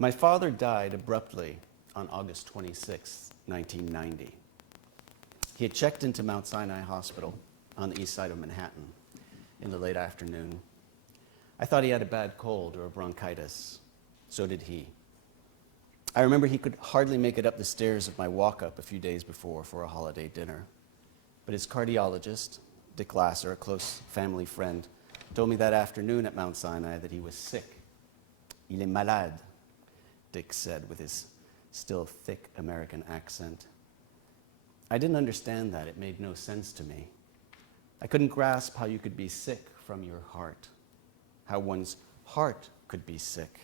My father died abruptly on August 26, 1990. He had checked into Mount Sinai Hospital on the east side of Manhattan in the late afternoon. I thought he had a bad cold or a bronchitis. So did he. I remember he could hardly make it up the stairs of my walk-up a few days before for a holiday dinner. But his cardiologist, Dick Lasser, a close family friend, told me that afternoon at Mount Sinai that he was sick. Il est malade, Dick said with his still thick American accent. I didn't understand that. It made no sense to me. I couldn't grasp how you could be sick from your heart, how one's heart could be sick.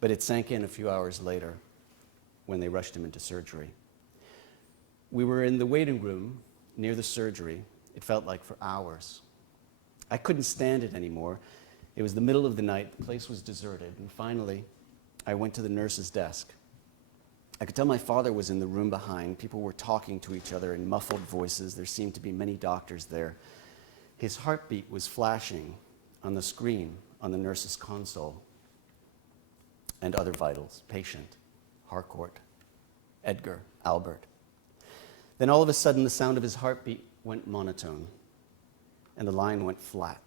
But it sank in a few hours later when they rushed him into surgery. We were in the waiting room near the surgery. It felt like for hours. I couldn't stand it anymore. It was the middle of the night. The place was deserted. And finally, I went to the nurse's desk. I could tell my father was in the room behind. People were talking to each other in muffled voices. There seemed to be many doctors there. His heartbeat was flashing on the screen on the nurse's console. And other vitals: patient, Harcourt, Edgar, Albert. Then all of a sudden, the sound of his heartbeat went monotone, and the line went flat,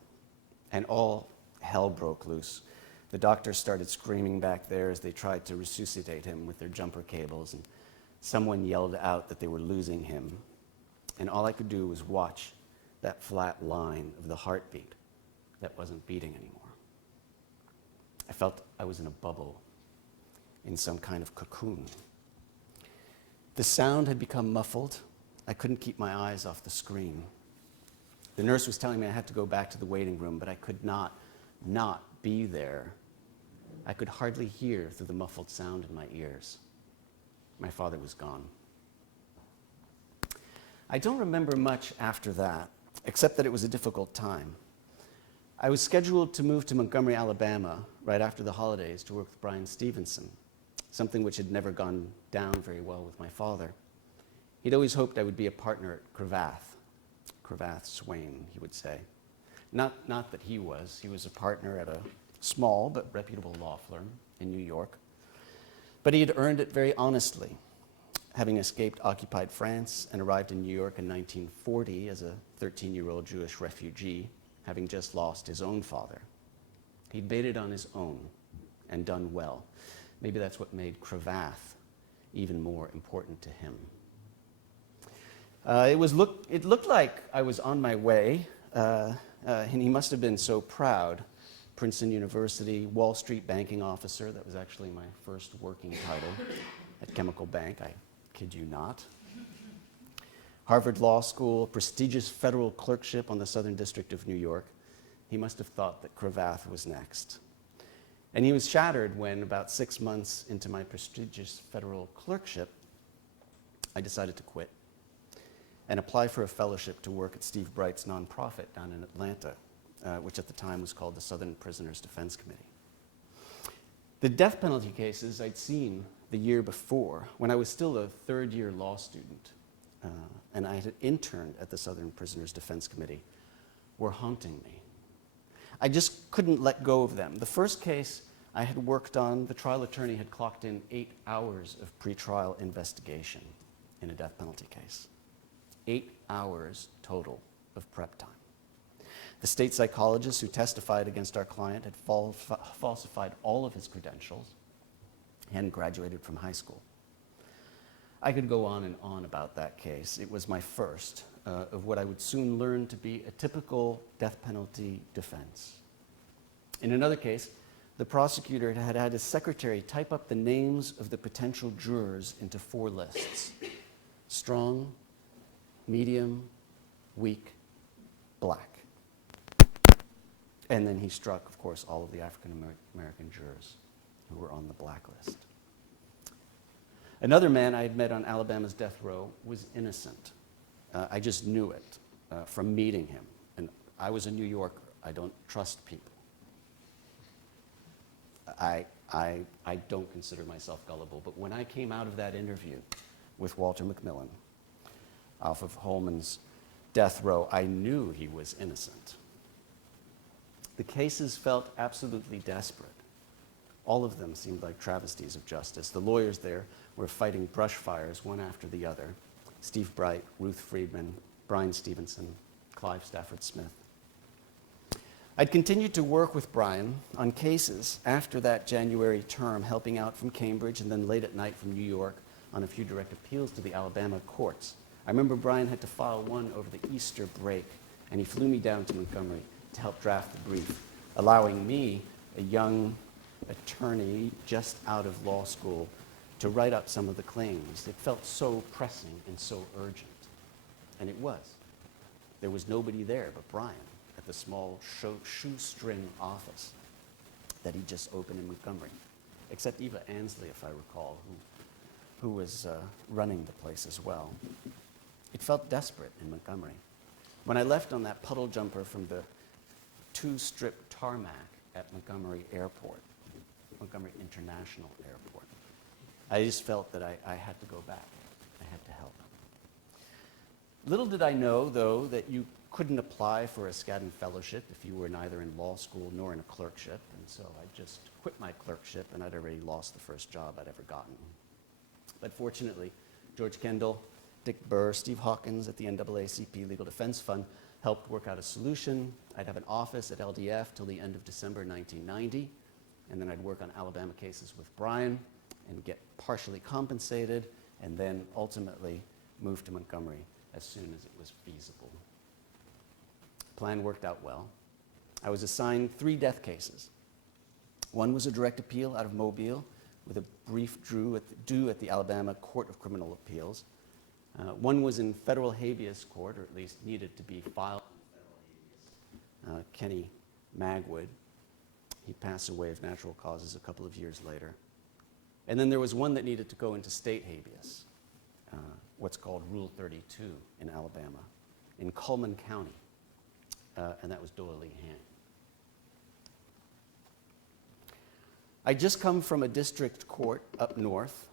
and all hell broke loose. The doctors started screaming back there as they tried to resuscitate him with their jumper cables, and someone yelled out that they were losing him. And all I could do was watch that flat line of the heartbeat that wasn't beating anymore. I felt I was in a bubble, in some kind of cocoon. The sound had become muffled. I couldn't keep my eyes off the screen. The nurse was telling me I had to go back to the waiting room, but I could not be there. I could hardly hear through the muffled sound in my ears. My father was gone. I don't remember much after that, except that it was a difficult time. I was scheduled to move to Montgomery, Alabama, right after the holidays to work with Brian Stevenson, something which had never gone down very well with my father. He'd always hoped I would be a partner at Cravath Swain, he would say. Not that he was a partner at a small but reputable law firm in New York. But he had earned it very honestly, having escaped occupied France and arrived in New York in 1940 as a 13-year-old Jewish refugee, having just lost his own father. He'd made it on his own and done well. Maybe that's what made Cravath even more important to him. It looked like I was on my way, and he must have been so proud. Princeton University, Wall Street banking officer. That was actually my first working title at Chemical Bank, I kid you not. Harvard Law School, prestigious federal clerkship on the Southern District of New York. He must have thought that Cravath was next. And he was shattered when, about 6 months into my prestigious federal clerkship, I decided to quit and apply for a fellowship to work at Steve Bright's nonprofit down in Atlanta, which at the time was called the Southern Prisoners Defense Committee. The death penalty cases I'd seen the year before, when I was still a third-year law student, and I had interned at the Southern Prisoners Defense Committee, were haunting me. I just couldn't let go of them. The first case I had worked on, the trial attorney had clocked in 8 hours of pretrial investigation in a death penalty case. 8 hours total of prep time. The state psychologist who testified against our client had falsified all of his credentials. He hadn't graduated from high school. I could go on and on about that case. It was my first of what I would soon learn to be a typical death penalty defense. In another case, the prosecutor had had his secretary type up the names of the potential jurors into 4 lists: strong, medium, weak, black. And then he struck, of course, all of the African-American jurors who were on the blacklist. Another man I had met on Alabama's death row was innocent. I just knew it from meeting him. And I was a New Yorker. I don't trust people. I don't consider myself gullible, but when I came out of that interview with Walter McMillan off of Holman's death row, I knew he was innocent. The cases felt absolutely desperate. All of them seemed like travesties of justice. The lawyers there were fighting brush fires one after the other. Steve Bright, Ruth Friedman, Brian Stevenson, Clive Stafford Smith. I'd continued to work with Brian on cases after that January term, helping out from Cambridge and then late at night from New York on a few direct appeals to the Alabama courts. I remember Brian had to file one over the Easter break, and he flew me down to Montgomery to help draft the brief, allowing me, a young attorney just out of law school, to write up some of the claims. It felt so pressing and so urgent. And it was. There was nobody there but Brian at the small shoestring office that he just opened in Montgomery, except Eva Ansley, if I recall, who was running the place as well. It felt desperate in Montgomery. When I left on that puddle jumper from the two-strip tarmac at Montgomery Airport, Montgomery International Airport, I just felt that I had to go back. I had to help. Little did I know, though, that you couldn't apply for a Skadden Fellowship if you were neither in law school nor in a clerkship, and so I just quit my clerkship, and I'd already lost the first job I'd ever gotten. But fortunately, George Kendall, Dick Burr, Steve Hawkins at the NAACP Legal Defense Fund helped work out a solution. I'd have an office at LDF till the end of December 1990, and then I'd work on Alabama cases with Brian and get partially compensated, and then ultimately move to Montgomery as soon as it was feasible. Plan worked out well. I was assigned 3 death cases. One was a direct appeal out of Mobile with a brief due at the Alabama Court of Criminal Appeals. One was in federal habeas court, or at least needed to be filed in federal habeas. Kenny Magwood, he passed away of natural causes a couple of years later. And then there was one that needed to go into state habeas, what's called Rule 32 in Alabama, in Cullman County. And that was Doyle Lee Ham. I'd just come from a district court up north,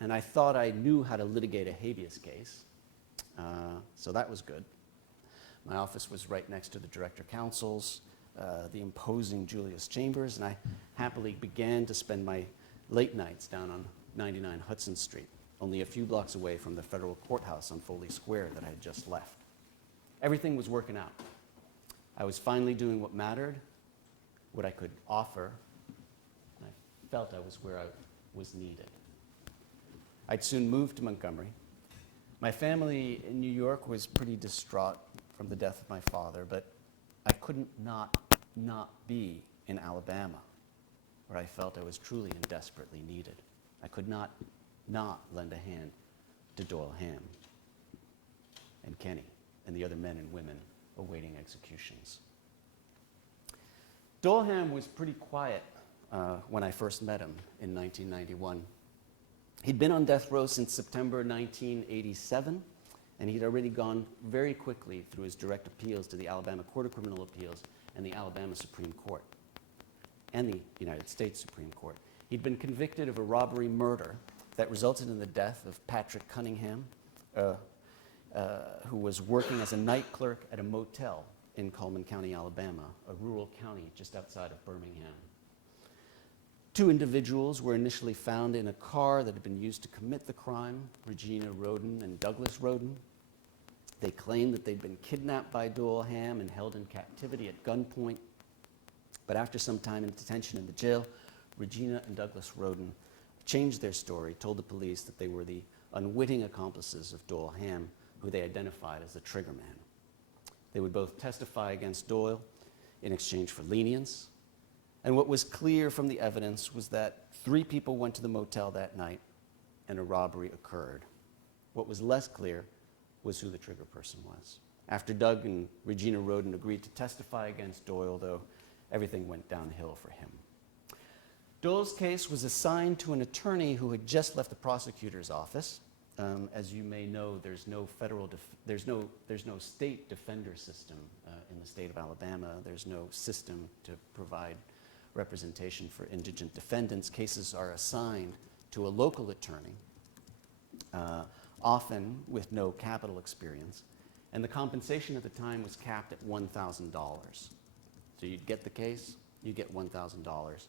and I thought I knew how to litigate a habeas case, so that was good. My office was right next to the director counsel's, the imposing Julius Chambers, and I happily began to spend my late nights down on 99 Hudson Street, only a few blocks away from the federal courthouse on Foley Square that I had just left. Everything was working out. I was finally doing what mattered, what I could offer, and I felt I was where I was needed. I'd soon moved to Montgomery. My family in New York was pretty distraught from the death of my father, but I couldn't not be in Alabama, where I felt I was truly and desperately needed. I could not lend a hand to Doyle Ham and Kenny and the other men and women awaiting executions. Doyle Ham was pretty quiet when I first met him in 1991. He'd been on death row since September 1987, and he'd already gone very quickly through his direct appeals to the Alabama Court of Criminal Appeals and the Alabama Supreme Court and the United States Supreme Court. He'd been convicted of a robbery murder that resulted in the death of Patrick Cunningham, who was working as a night clerk at a motel in Cullman County, Alabama, a rural county just outside of Birmingham. 2 individuals were initially found in a car that had been used to commit the crime, Regina Roden and Douglas Roden. They claimed that they'd been kidnapped by Doyle Ham and held in captivity at gunpoint. But after some time in detention in the jail, Regina and Douglas Roden changed their story, told the police that they were the unwitting accomplices of Doyle Ham, who they identified as the trigger man. They would both testify against Doyle in exchange for lenience. And what was clear from the evidence was that 3 people went to the motel that night and a robbery occurred. What was less clear was who the trigger person was. After Doug and Regina Roden agreed to testify against Doyle, though, everything went downhill for him. Doyle's case was assigned to an attorney who had just left the prosecutor's office. As you may know, there's no state defender system in the state of Alabama. There's no system to provide representation for indigent defendants. Cases are assigned to a local attorney, often with no capital experience, and the compensation at the time was capped at $1,000. So you'd get the case, you get $1,000,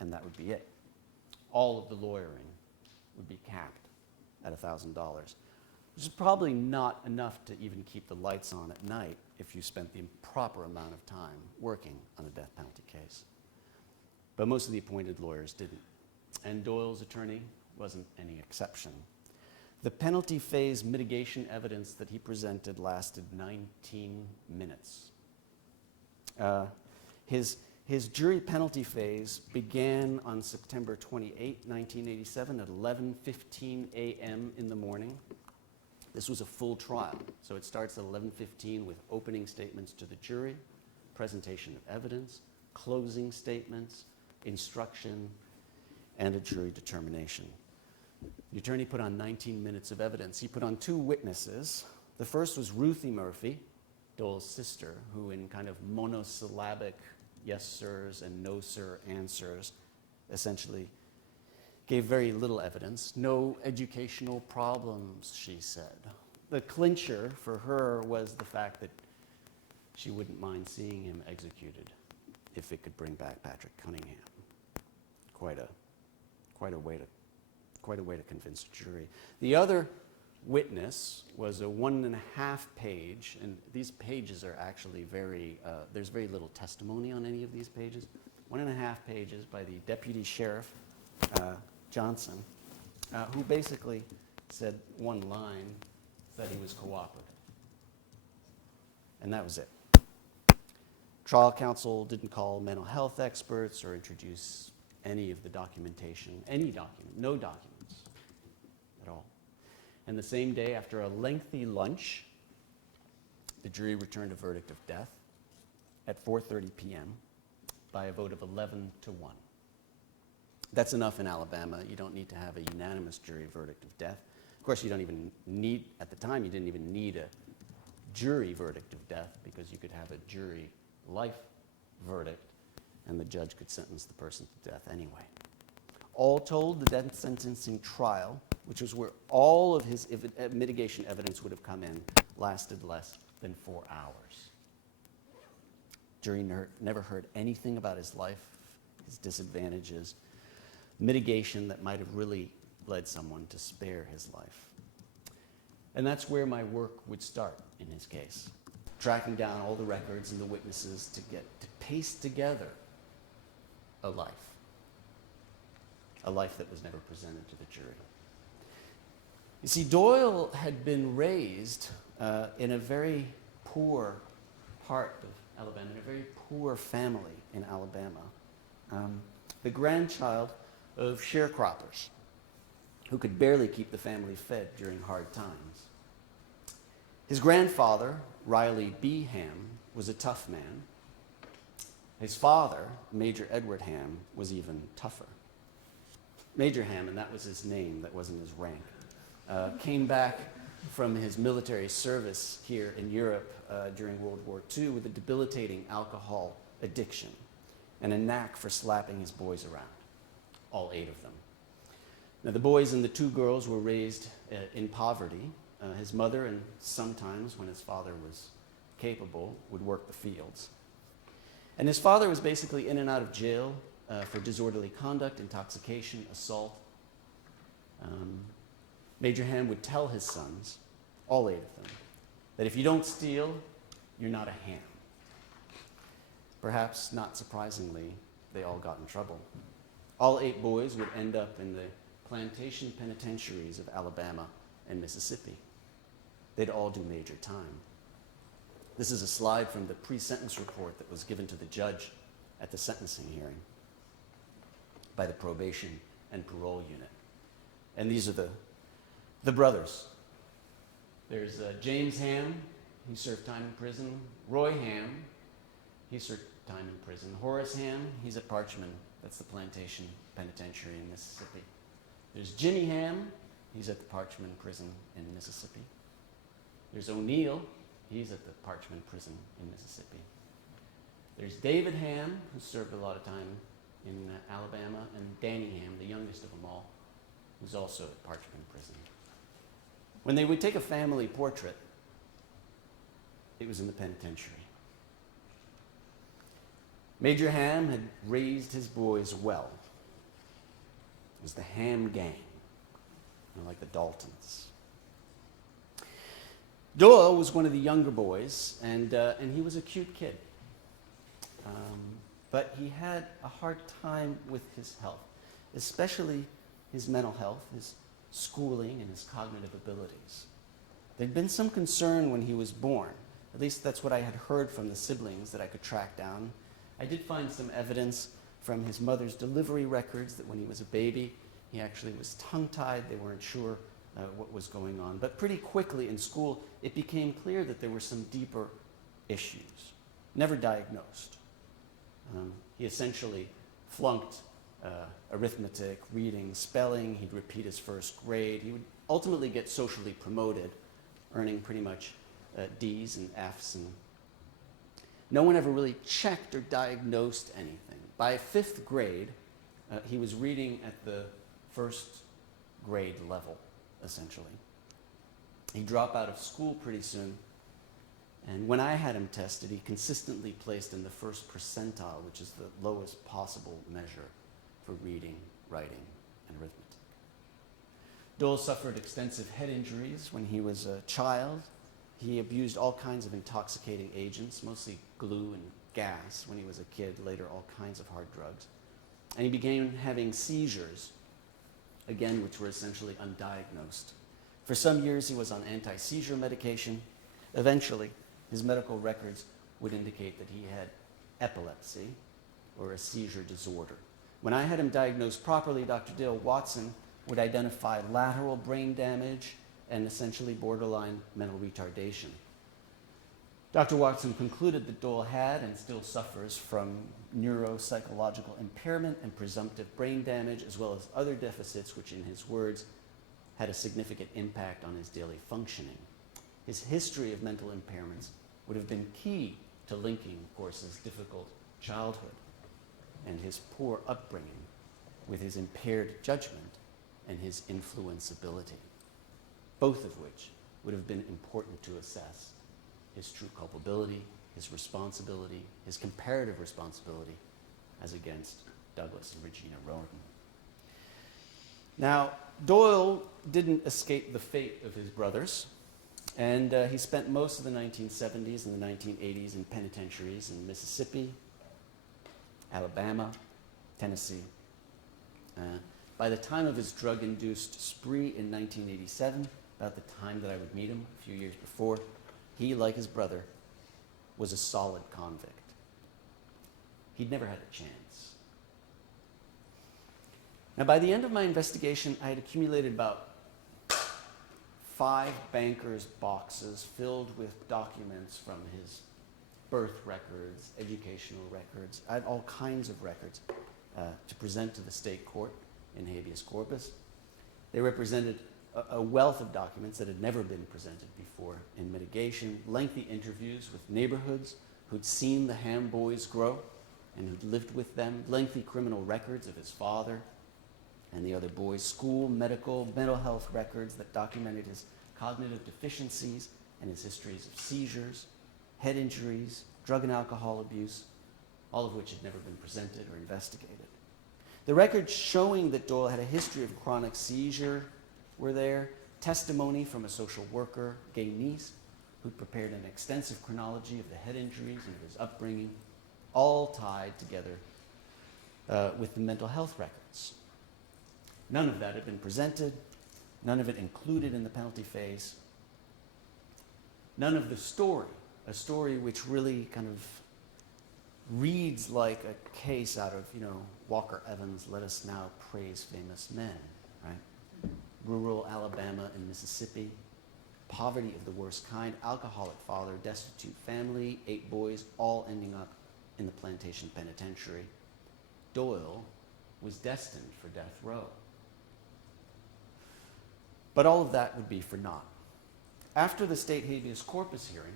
and that would be it. All of the lawyering would be capped at $1,000, which is probably not enough to even keep the lights on at night if you spent the proper amount of time working on a death penalty case. But most of the appointed lawyers didn't, and Doyle's attorney wasn't any exception. The penalty phase mitigation evidence that he presented lasted 19 minutes. His jury penalty phase began on September 28, 1987 at 11:15 a.m. in the morning. This was a full trial, so it starts at 11:15 with opening statements to the jury, presentation of evidence, closing statements, instruction, and a jury determination. The attorney put on 19 minutes of evidence. He put on 2 witnesses. The first was Ruth Murphy, Doyle's sister, who in kind of monosyllabic yes sirs and no sir answers essentially gave very little evidence. No educational problems, she said. The clincher for her was the fact that she wouldn't mind seeing him executed if it could bring back Patrick Cunningham. Quite a way to convince a jury. The other witness was a 1.5 page, and these pages are actually there's very little testimony on any of these pages. 1.5 pages by the deputy sheriff, Johnson, who basically said one line that he was cooperative. And that was it. Trial counsel didn't call mental health experts or introduce any of the documentation, no documents at all. And the same day, after a lengthy lunch, the jury returned a verdict of death at 4:30 p.m. by a vote of 11-1. That's enough in Alabama. You don't need to have a unanimous jury verdict of death. Of course, you don't even need, at the time, you didn't even need a jury verdict of death because you could have a jury life verdict and the judge could sentence the person to death anyway. All told, the death sentencing trial, which was where all of his mitigation evidence would have come in, lasted less than 4 hours. Jury never heard anything about his life, his disadvantages, mitigation that might have really led someone to spare his life. And that's where my work would start in his case, tracking down all the records and the witnesses to paste together a life that was never presented to the jury. You see, Doyle had been raised in a very poor part of Alabama, in a very poor family in Alabama, the grandchild of sharecroppers who could barely keep the family fed during hard times. His grandfather, Riley B. Ham, was a tough man. His father, Major Edward Ham, was even tougher. Major Ham, and that was his name, that wasn't his rank, came back from his military service here in Europe during World War II with a debilitating alcohol addiction and a knack for slapping his boys around, all 8 of them. Now, the boys and the 2 girls were raised in poverty. His mother, and sometimes, when his father was capable, would work the fields. And his father was basically in and out of jail for disorderly conduct, intoxication, assault. Major Ham would tell his sons, all 8 of them, that if you don't steal, you're not a ham. Perhaps not surprisingly, they all got in trouble. All 8 boys would end up in the plantation penitentiaries of Alabama and Mississippi. They'd all do major time. This is a slide from the pre-sentence report that was given to the judge at the sentencing hearing by the probation and parole unit. And these are the brothers. There's James Ham, he served time in prison. Roy Ham, he served time in prison. Horace Ham, he's at Parchman, that's the plantation penitentiary in Mississippi. There's Jimmy Ham, he's at the Parchman prison in Mississippi. There's O'Neill, he's at the Parchman prison in Mississippi. There's David Ham, who served a lot of time in Alabama, and Danny Ham, the youngest of them all, who's also at Parchman prison. When they would take a family portrait, it was in the penitentiary. Major Ham had raised his boys well. It was the Ham Gang, like the Daltons. Doyle was one of the younger boys, and he was a cute kid. But he had a hard time with his health, especially his mental health, his schooling, and his cognitive abilities. There'd been some concern when he was born. At least that's what I had heard from the siblings that I could track down. I did find some evidence from his mother's delivery records that when he was a baby, he actually was tongue-tied. They weren't sure what was going on. But pretty quickly in school, it became clear that there were some deeper issues, never diagnosed. He essentially flunked arithmetic, reading, spelling. He'd repeat his first grade. He would ultimately get socially promoted, earning pretty much D's and F's. And no one ever really checked or diagnosed anything. By 5th grade, he was reading at the first grade level, essentially. He'd drop out of school pretty soon. And when I had him tested, he consistently placed in the first percentile, which is the lowest possible measure for reading, writing, and arithmetic. Doyle suffered extensive head injuries when he was a child. He abused all kinds of intoxicating agents, mostly glue and gas when he was a kid, later all kinds of hard drugs. And he began having seizures, again, which were essentially undiagnosed. For some years, he was on anti-seizure medication. Eventually, his medical records would indicate that he had epilepsy or a seizure disorder. When I had him diagnosed properly, Dr. Dale Watson would identify lateral brain damage and essentially borderline mental retardation. Dr. Watson concluded that Doyle had and still suffers from neuropsychological impairment and presumptive brain damage, as well as other deficits which, in his words, had a significant impact on his daily functioning. His history of mental impairments would have been key to linking, of course, his difficult childhood and his poor upbringing with his impaired judgment and his influenceability, both of which would have been important to assess his true culpability, his responsibility, his comparative responsibility as against Douglas and Regina Roden. Now, Doyle didn't escape the fate of his brothers, and he spent most of the 1970s and the 1980s in penitentiaries in Mississippi, Alabama, Tennessee. By the time of his drug-induced spree in 1987, about the time that I would meet him a few years before, he, like his brother, was a solid convict. He'd never had a chance. Now, by the end of my investigation, I had accumulated about 5 bankers' boxes filled with documents from his birth records, educational records. I had all kinds of records to present to the state court in habeas corpus. They represented a wealth of documents that had never been presented before in mitigation, lengthy interviews with neighborhoods who'd seen the Ham boys grow and who'd lived with them, lengthy criminal records of his father and the other boys, school, medical, mental health records that documented his cognitive deficiencies and his histories of seizures, head injuries, drug and alcohol abuse, all of which had never been presented or investigated. The records showing that Doyle had a history of chronic seizure were there, testimony from a social worker, gay niece, who prepared an extensive chronology of the head injuries and of his upbringing, all tied together with the mental health records. None of that had been presented, none of it included in the penalty phase, none of the story, a story which really kind of reads like a case out of, Walker Evans' Let Us Now Praise Famous Men, right? Rural Alabama and Mississippi, poverty of the worst kind, alcoholic father, destitute family, 8 boys, all ending up in the plantation penitentiary. Doyle was destined for death row. But all of that would be for naught. After the state habeas corpus hearing,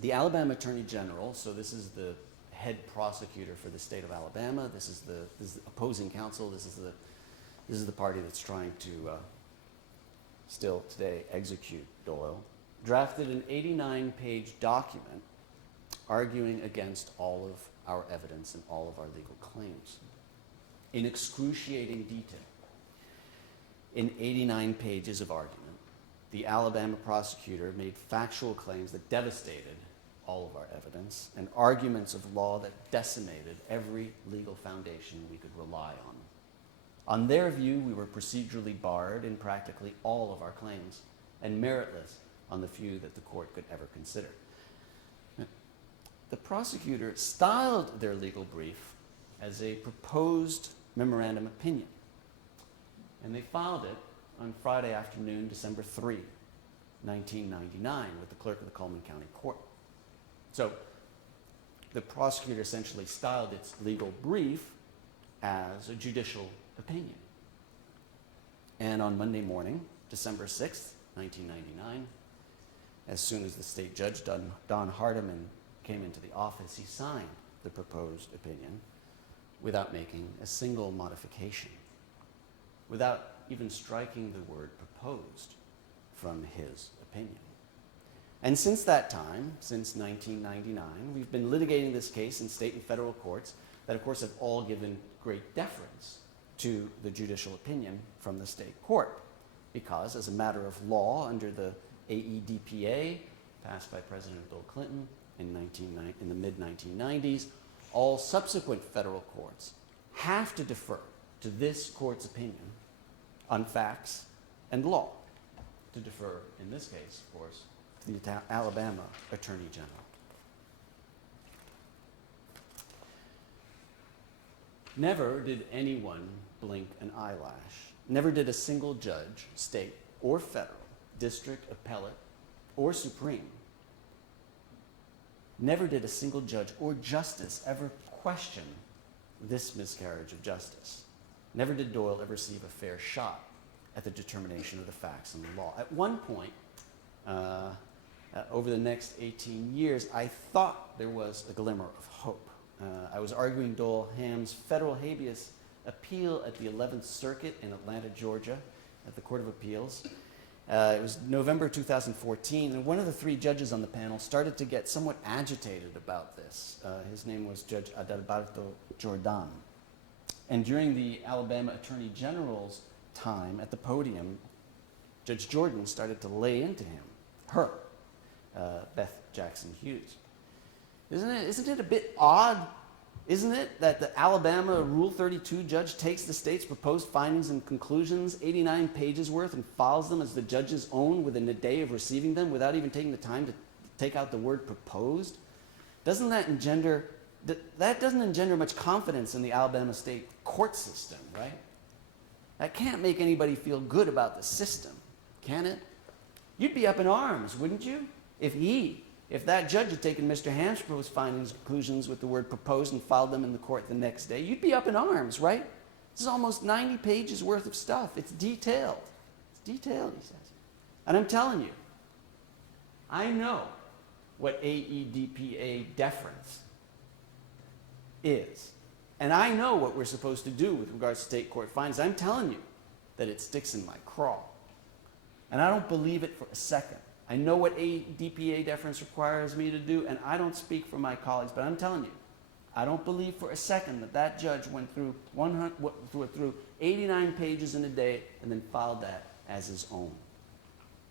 the Alabama Attorney General, so this is the head prosecutor for the state of Alabama, this is the opposing counsel, this is the party that's trying to still today execute Doyle, drafted an 89-page document arguing against all of our evidence and all of our legal claims in excruciating detail. In 89 pages of argument, the Alabama prosecutor made factual claims that devastated all of our evidence and arguments of law that decimated every legal foundation we could rely on. On their view, we were procedurally barred in practically all of our claims and meritless on the few that the court could ever consider. The prosecutor styled their legal brief as a proposed memorandum opinion, and they filed it on Friday afternoon, December 3, 1999, with the clerk of the Coleman County Court. So the prosecutor essentially styled its legal brief as a judicial opinion. And on Monday morning, December 6th, 1999, as soon as the state judge, Don Hardiman, came into the office, he signed the proposed opinion without making a single modification, without even striking the word proposed from his opinion. And since that time, since 1999, we've been litigating this case in state and federal courts that, of course, have all given great deference to the judicial opinion from the state court, because as a matter of law, under the AEDPA, passed by President Bill Clinton in the mid-1990s, all subsequent federal courts have to defer to this court's opinion on facts and law, to defer, in this case, of course, to the Alabama Attorney General. Never did anyone blink an eyelash. Never did a single judge, state or federal, district, appellate, or supreme, never did a single judge or justice ever question this miscarriage of justice. Never did Doyle ever receive a fair shot at the determination of the facts and the law. At one point, over the next 18 years, I thought there was a glimmer of hope. I was arguing Doyle Ham's federal habeas appeal at the 11th Circuit in Atlanta, Georgia, at the Court of Appeals. It was November 2014, and one of the three judges on the panel started to get somewhat agitated about this. His name was Judge Adalberto Jordan. And during the Alabama Attorney General's time at the podium, Judge Jordan started to lay into her, Beth Jackson Hughes. Isn't it a bit odd, isn't it, that the Alabama Rule 32 judge takes the state's proposed findings and conclusions, 89 pages worth, and files them as the judge's own within a day of receiving them without even taking the time to take out the word proposed? Doesn't that engender, that doesn't engender much confidence in the Alabama state court system, right? That can't make anybody feel good about the system, can it? You'd be up in arms, wouldn't you? If that judge had taken Mr. Ham's proposed findings and conclusions with the word proposed and filed them in the court the next day, you'd be up in arms, right? This is almost 90 pages worth of stuff. It's detailed. It's detailed, he says. And I'm telling you, I know what AEDPA deference is. And I know what we're supposed to do with regards to state court findings. I'm telling you that it sticks in my craw. And I don't believe it for a second. I know what AEDPA deference requires me to do, and I don't speak for my colleagues, but I'm telling you, I don't believe for a second that that judge went through 89 pages in a day and then filed that as his own,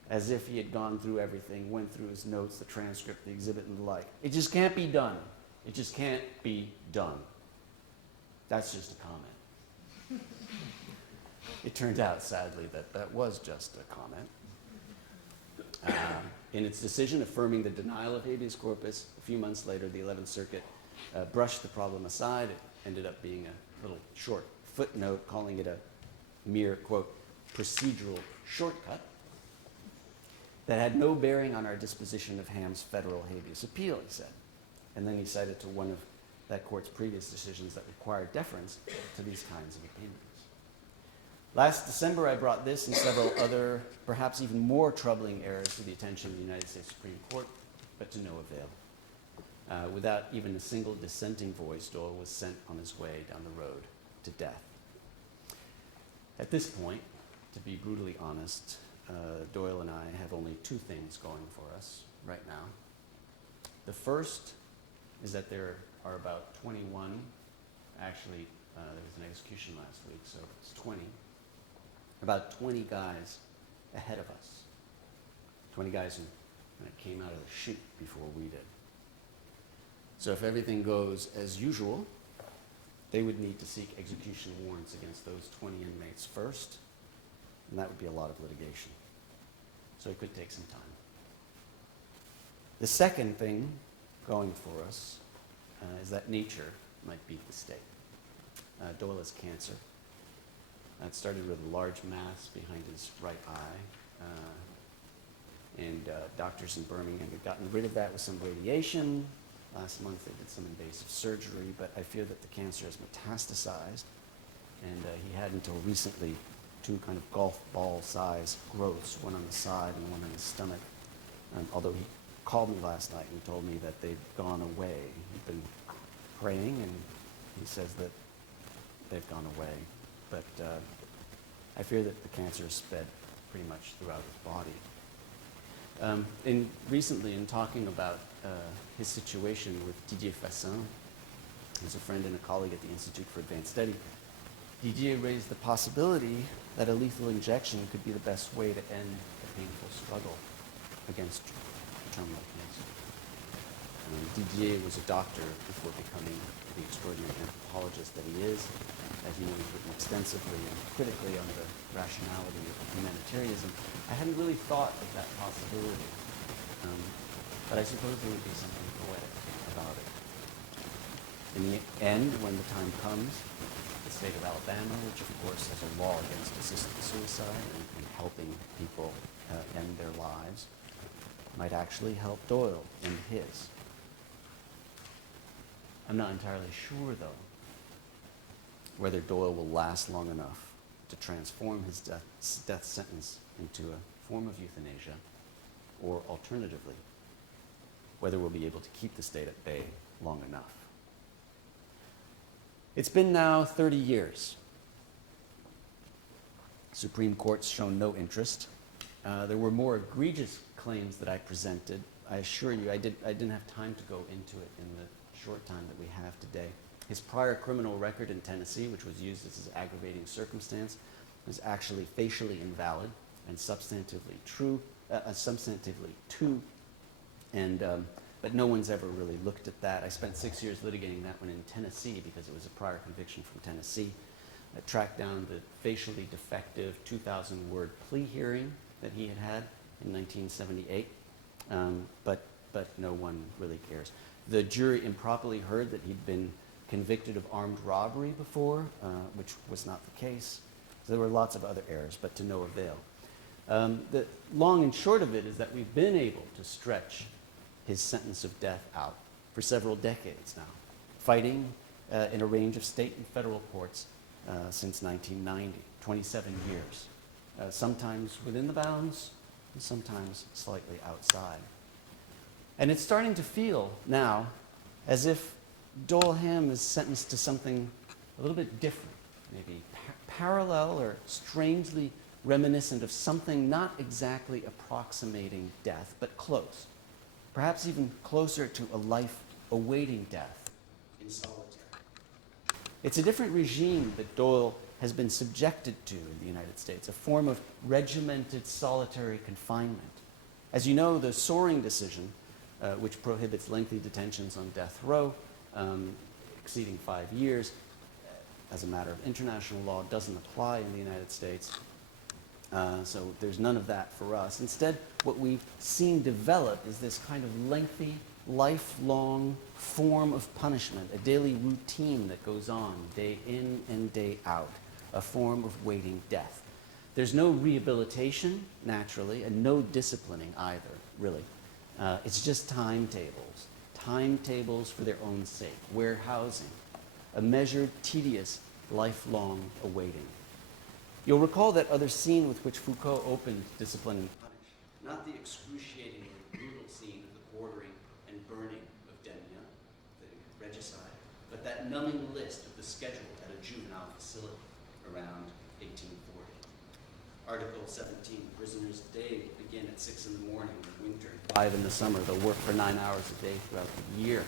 as if he had gone through everything, went through his notes, the transcript, the exhibit, and the like. It just can't be done. It just can't be done. That's just a comment. It turned out, sadly, that that was just a comment. In its decision affirming the denial of habeas corpus, a few months later, the 11th Circuit brushed the problem aside. It ended up being a little short footnote, calling it a mere, quote, procedural shortcut that had no bearing on our disposition of Ham's federal habeas appeal, he said. And then he cited to one of that court's previous decisions that required deference to these kinds of opinions. Last December, I brought this and several other, perhaps even more troubling errors to the attention of the United States Supreme Court, but to no avail. Without even a single dissenting voice, Doyle was sent on his way down the road to death. At this point, to be brutally honest, Doyle and I have only two things going for us right now. The first is that there are about 21, actually there was an execution last week, so it's 20 about 20 guys ahead of us. 20 guys who came out of the chute before we did. So if everything goes as usual, they would need to seek execution warrants against those 20 inmates first, and that would be a lot of litigation. So it could take some time. The second thing going for us is that nature might beat the state. Doyle has cancer. It started with a large mass behind his right eye, and doctors in Birmingham had gotten rid of that with some radiation. Last month they did some invasive surgery, but I fear that the cancer has metastasized, and he had until recently 2 kind of golf ball size growths, one on the side and one on his stomach. Although he called me last night and told me that they've gone away. He'd been praying, and he says that they've gone away. But I fear that the cancer has spread pretty much throughout his body. Recently, in talking about his situation with Didier Fassin, who's a friend and a colleague at the Institute for Advanced Study, Didier raised the possibility that a lethal injection could be the best way to end the painful struggle against terminal cancer. Didier was a doctor before becoming the extraordinary anthropologist that he is. As you know, he's written extensively and critically on the rationality of humanitarianism. I hadn't really thought of that possibility, but I suppose there would be something poetic about it. In the end, when the time comes, the state of Alabama, which of course has a law against assisted suicide and helping people end their lives, might actually help Doyle end his. I'm not entirely sure, though, whether Doyle will last long enough to transform his death sentence into a form of euthanasia, or alternatively, whether we'll be able to keep the state at bay long enough. It's been now 30 years. Supreme Court's shown no interest. There were more egregious claims that I presented. I assure you, I didn't have time to go into it in the short time that we have today. His prior criminal record in Tennessee, which was used as an aggravating circumstance, was actually facially invalid and substantively true, but no one's ever really looked at that. I spent 6 years litigating that one in Tennessee because it was a prior conviction from Tennessee. I tracked down the facially defective 2,000-word plea hearing that he had in 1978, but no one really cares. The jury improperly heard that he'd been convicted of armed robbery before, which was not the case. So there were lots of other errors, but to no avail. The long and short of it is that we've been able to stretch his sentence of death out for several decades now, fighting in a range of state and federal courts since 1990, 27 years, sometimes within the bounds, and sometimes slightly outside. And it's starting to feel now as if Doyle Hamm is sentenced to something a little bit different, maybe parallel or strangely reminiscent of something not exactly approximating death, but close. Perhaps even closer to a life awaiting death in solitary. It's a different regime that Doyle has been subjected to in the United States, a form of regimented solitary confinement. As you know, the Soring decision, which prohibits lengthy detentions on death row, exceeding 5 years, as a matter of international law, doesn't apply in the United States. So there's none of that for us. Instead, what we've seen develop is this kind of lengthy, lifelong form of punishment, a daily routine that goes on day in and day out, a form of waiting death. There's no rehabilitation, naturally, and no disciplining either, really. It's just timetables for their own sake, warehousing, a measured, tedious, lifelong awaiting. You'll recall that other scene with which Foucault opened Discipline and Punish, not the excruciatingly brutal scene of the quartering and burning of Demia, the regicide, but that numbing list of the schedule at a juvenile facility around 1840. Article 17, prisoners' day begin at 6 in the morning in winter, 5 in the summer. They'll work for 9 hours a day throughout the year.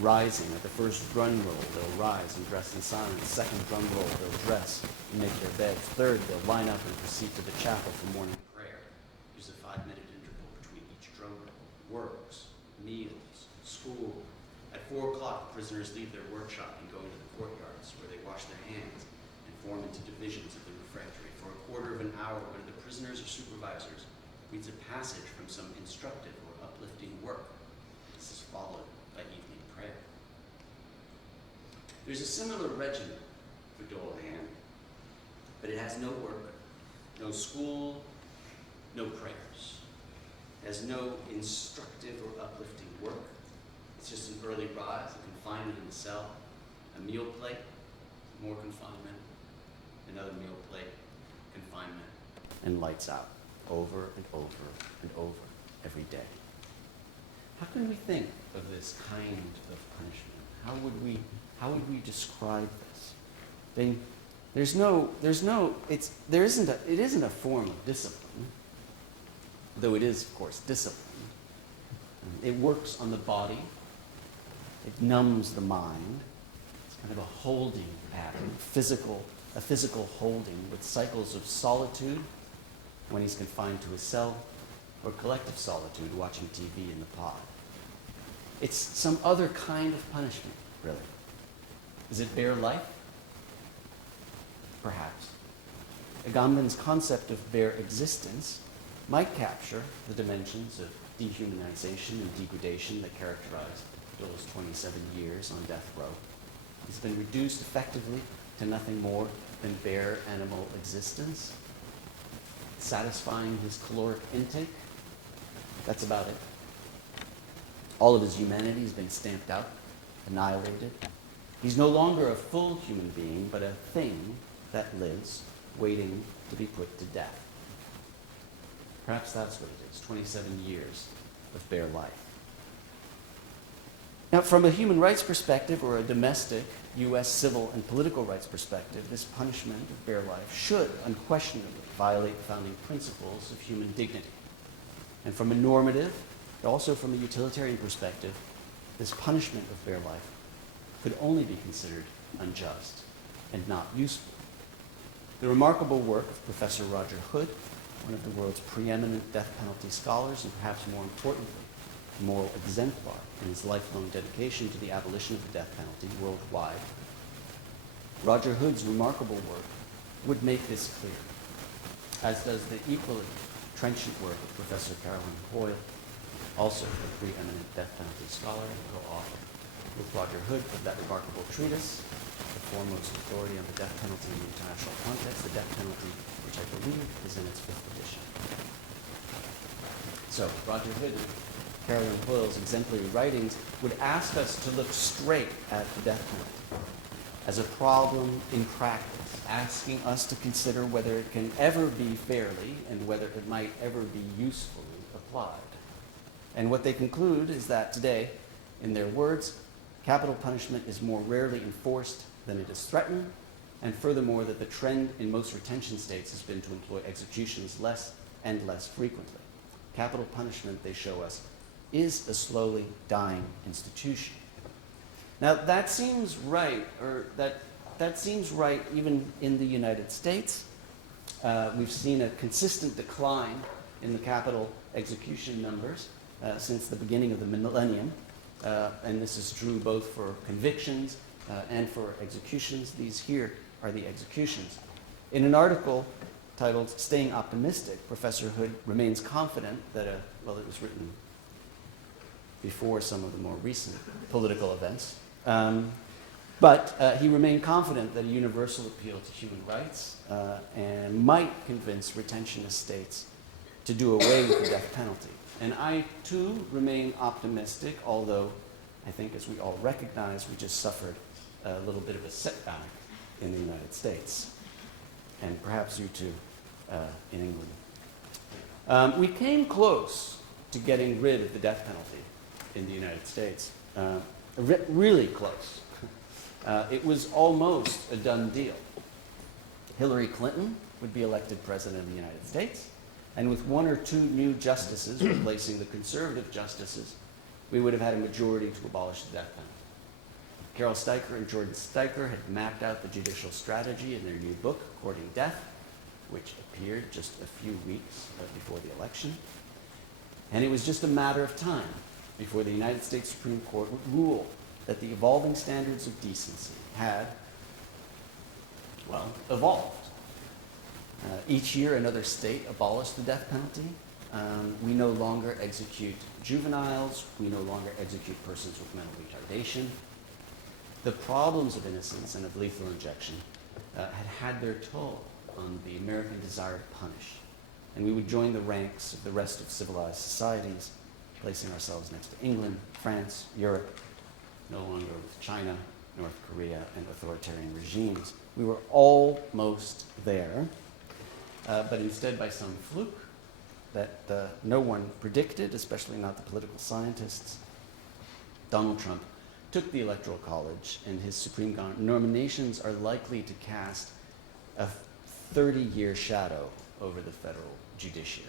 Rising at the first drum roll, they'll rise and dress in silence. Second drum roll, they'll dress and make their beds. Third, they'll line up and proceed to the chapel for morning prayer. There's a 5-minute interval between each drum roll. Works, meals, school. At 4 o'clock, the prisoners leave their workshop and go into the courtyards where they wash their hands and form into divisions of the refectory. For a quarter of an hour, one of the prisoners or supervisors reads a passage from some instructive or uplifting work. This is followed by evening prayer. There's a similar regimen for Dolan, but it has no work, no school, no prayers. It has no instructive or uplifting work. It's just an early rise, a confinement in the cell, a meal plate, more confinement, another meal plate, confinement, and lights out over and over and over every day. How can we think of this kind of punishment? How would we describe this? It isn't a form of discipline, though it is, of course, discipline. It works on the body. It numbs the mind. It's kind of a holding pattern, a physical holding with cycles of solitude when he's confined to his cell, or collective solitude watching TV in the pod. It's some other kind of punishment, really. Is it bare life? Perhaps. Agamben's concept of bare existence might capture the dimensions of dehumanization and degradation that characterized Dole's 27 years on death row. He's been reduced effectively to nothing more than bare animal existence, satisfying his caloric intake. That's about it. All of his humanity has been stamped out, annihilated. He's no longer a full human being, but a thing that lives, waiting to be put to death. Perhaps that's what it is, 27 years of bare life. Now, from a human rights perspective, or a domestic U.S. civil and political rights perspective, this punishment of bare life should unquestionably violate the founding principles of human dignity. And from a normative, but also from a utilitarian perspective, this punishment of bare life could only be considered unjust and not useful. The remarkable work of Professor Roger Hood, one of the world's preeminent death penalty scholars, and perhaps more importantly, a moral exemplar in his lifelong dedication to the abolition of the death penalty worldwide. Roger Hood's remarkable work would make this clear, as does the equally trenchant work of Professor Carolyn Hoyle, also a preeminent death penalty scholar and co-author with Roger Hood of that remarkable treatise, the foremost authority on the death penalty in the international context, the death penalty, which I believe is in its 5th edition. So, Roger Hood and Carolyn Hoyle's exemplary writings would ask us to look straight at the death penalty as a problem in practice, asking us to consider whether it can ever be fairly and whether it might ever be usefully applied. And what they conclude is that today, in their words, capital punishment is more rarely enforced than it is threatened, and furthermore that the trend in most retention states has been to employ executions less and less frequently. Capital punishment, they show us, is a slowly dying institution. Now that seems right, or that seems right even in the United States. We've seen a consistent decline in the capital execution numbers since the beginning of the millennium, and this is true both for convictions and for executions. These here are the executions. In an article titled "Staying Optimistic," Professor Hood remains confident that it was written before some of the more recent political events, but he remained confident that a universal appeal to human rights and might convince retentionist states to do away with the death penalty. And I, too, remain optimistic, although I think, as we all recognize, we just suffered a little bit of a setback in the United States, and perhaps you too in England. We came close to getting rid of the death penalty in the United States, really close. It was almost a done deal. Hillary Clinton would be elected president of the United States, and with 1 or 2 new justices replacing the conservative justices, we would have had a majority to abolish the death penalty. Carol Steiker and Jordan Steiker had mapped out the judicial strategy in their new book, Courting Death, which appeared just a few weeks before the election. And it was just a matter of time before the United States Supreme Court would rule that the evolving standards of decency had, well, evolved. Each year, another state abolished the death penalty. We no longer execute juveniles. We no longer execute persons with mental retardation. The problems of innocence and of lethal injection had their toll on the American desire to punish. And we would join the ranks of the rest of civilized societies, placing ourselves next to England, France, Europe, no longer with China, North Korea, and authoritarian regimes. We were almost there, but instead by some fluke that no one predicted, especially not the political scientists, Donald Trump took the Electoral College, and his Supreme nominations are likely to cast a 30-year shadow over the federal judiciary.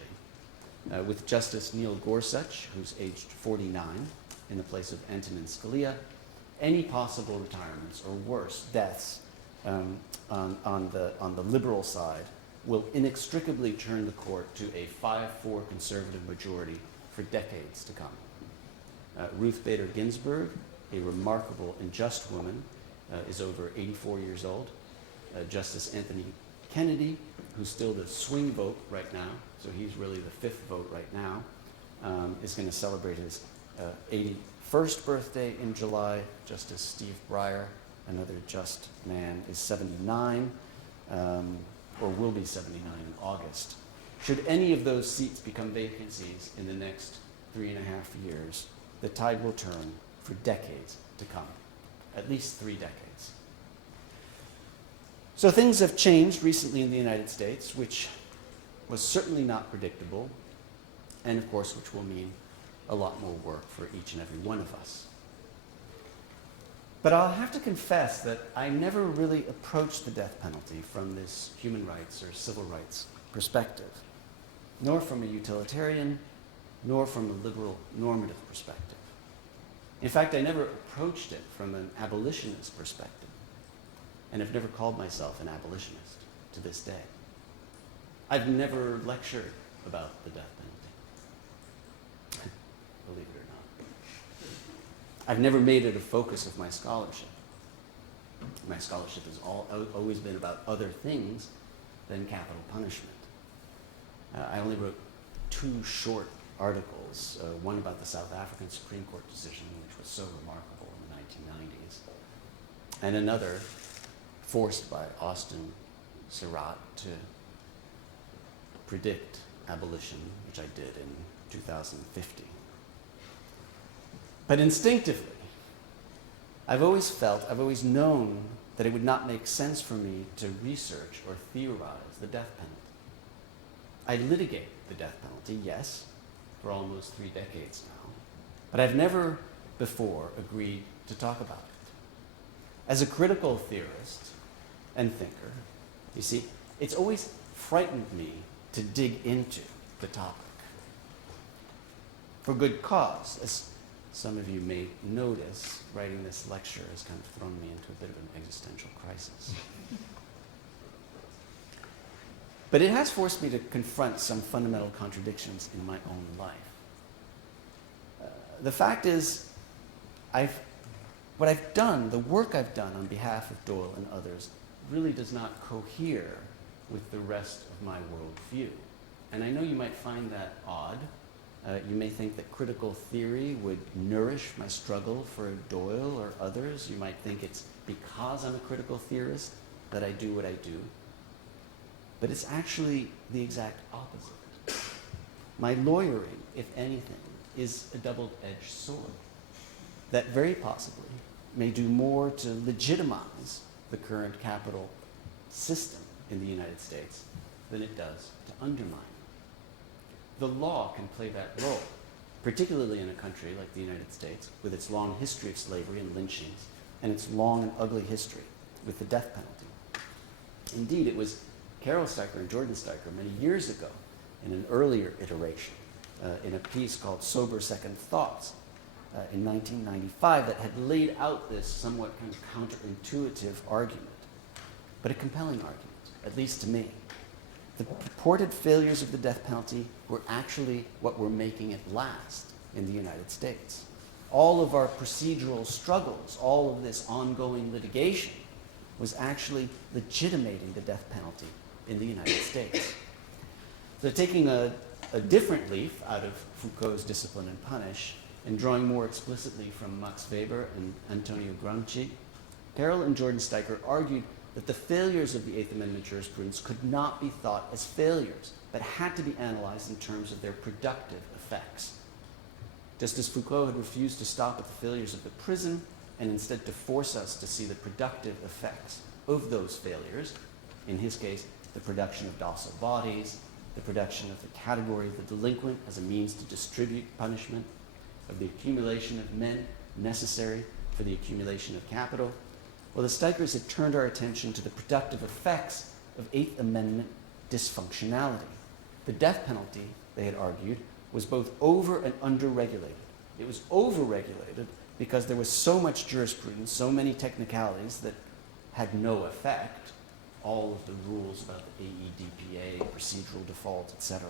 With Justice Neil Gorsuch, who's aged 49, in the place of Antonin Scalia, any possible retirements or worse, deaths on the liberal side will inextricably turn the court to a 5-4 conservative majority for decades to come. Ruth Bader Ginsburg, a remarkable and just woman, is over 84 years old. Justice Anthony Kennedy, who's still the swing vote right now, so he's really the fifth vote right now, is going to celebrate his 81st birthday in July. Justice Steve Breyer, another just man, is 79, or will be 79 in August. Should any of those seats become vacancies in the next 3.5 years, the tide will turn for decades to come, at least 3 decades. So things have changed recently in the United States, which was certainly not predictable, and of course, which will mean a lot more work for each and every one of us. But I'll have to confess that I never really approached the death penalty from this human rights or civil rights perspective, nor from a utilitarian, nor from a liberal normative perspective. In fact, I never approached it from an abolitionist perspective, and have never called myself an abolitionist to this day. I've never lectured about the death penalty, believe it or not. I've never made it a focus of my scholarship. My scholarship has always been about other things than capital punishment. I only wrote 2 short articles, one about the South African Supreme Court decision, which was so remarkable in the 1990s, and another forced by Austin Surratt to predict abolition, which I did in 2050. But instinctively, I've always known that it would not make sense for me to research or theorize the death penalty. I litigate the death penalty, yes, for almost 3 decades now, but I've never before agreed to talk about it. As a critical theorist and thinker, you see, it's always frightened me to dig into the topic. For good cause, as some of you may notice, writing this lecture has kind of thrown me into a bit of an existential crisis. But it has forced me to confront some fundamental contradictions in my own life. The fact is, what I've done, the work I've done on behalf of Doyle and others, really does not cohere with the rest of my worldview. And I know you might find that odd. You may think that critical theory would nourish my struggle for Doyle or others. You might think it's because I'm a critical theorist that I do what I do. But it's actually the exact opposite. My lawyering, if anything, is a double-edged sword that very possibly may do more to legitimize the current capital system in the United States than it does to undermine it. The law can play that role, particularly in a country like the United States, with its long history of slavery and lynchings, and its long and ugly history with the death penalty. Indeed, it was Carol Steiker and Jordan Steiker many years ago, in an earlier iteration, in a piece called Sober Second Thoughts, in 1995 that had laid out this somewhat kind of counterintuitive argument, but a compelling argument, at least to me. The purported failures of the death penalty were actually what were making it last in the United States. All of our procedural struggles, all of this ongoing litigation, was actually legitimating the death penalty in the United States. So taking a different leaf out of Foucault's Discipline and Punish, and drawing more explicitly from Max Weber and Antonio Gramsci, Carroll and Jordan Steiker argued that the failures of the Eighth Amendment jurisprudence could not be thought as failures, but had to be analyzed in terms of their productive effects. Just as Foucault had refused to stop at the failures of the prison, and instead to force us to see the productive effects of those failures, in his case, the production of docile bodies, the production of the category of the delinquent as a means to distribute punishment, of the accumulation of men necessary for the accumulation of capital. Well, the Steikers had turned our attention to the productive effects of Eighth Amendment dysfunctionality. The death penalty, they had argued, was both over and under-regulated. It was over-regulated because there was so much jurisprudence, so many technicalities that had no effect, all of the rules about the AEDPA, procedural default, etc.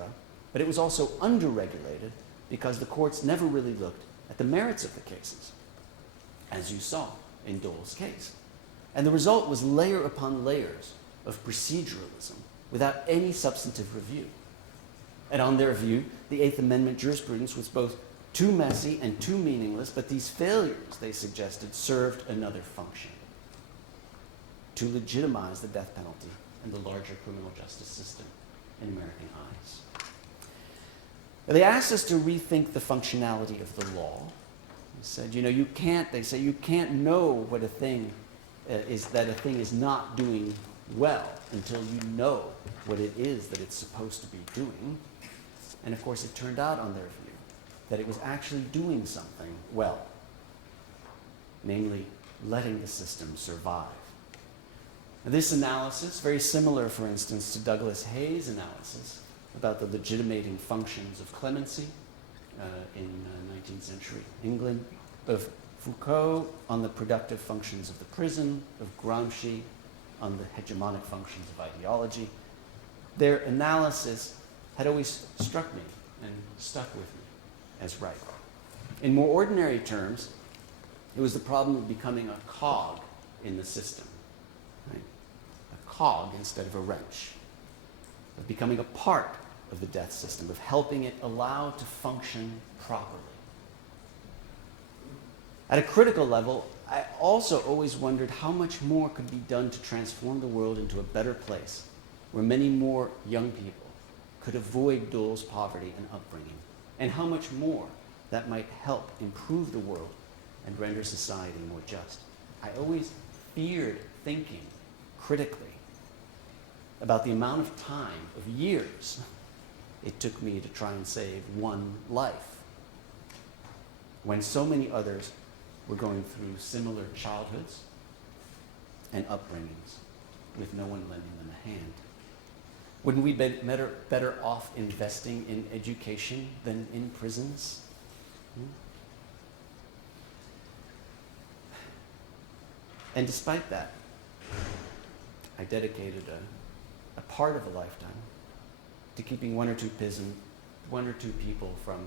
But it was also under-regulated because the courts never really looked at the merits of the cases, as you saw in Dole's case. And the result was layer upon layers of proceduralism without any substantive review. And on their view, the Eighth Amendment jurisprudence was both too messy and too meaningless, but these failures, they suggested, served another function: to legitimize the death penalty and the larger criminal justice system in American eyes. They asked us to rethink the functionality of the law. They said, they say you can't know what a thing is, that a thing is not doing well until you know what it is that it's supposed to be doing. And of course, it turned out on their view that it was actually doing something well, namely letting the system survive. Now, this analysis, very similar, for instance, to Douglas Hayes' analysis about the legitimating functions of clemency in 19th century England, of Foucault on the productive functions of the prison, of Gramsci on the hegemonic functions of ideology. Their analysis had always struck me and stuck with me as right. In more ordinary terms, it was the problem of becoming a cog in the system, right? A cog instead of a wrench, of becoming a part of the death system, of helping it allow to function properly. At a critical level, I also always wondered how much more could be done to transform the world into a better place, where many more young people could avoid Dole's poverty and upbringing, and how much more that might help improve the world and render society more just. I always feared thinking critically about the amount of time, of years, it took me to try and save one life, when so many others were going through similar childhoods and upbringings with no one lending them a hand. Wouldn't we be better off investing in education than in prisons? And despite that, I dedicated a part of a lifetime to keeping one or two people from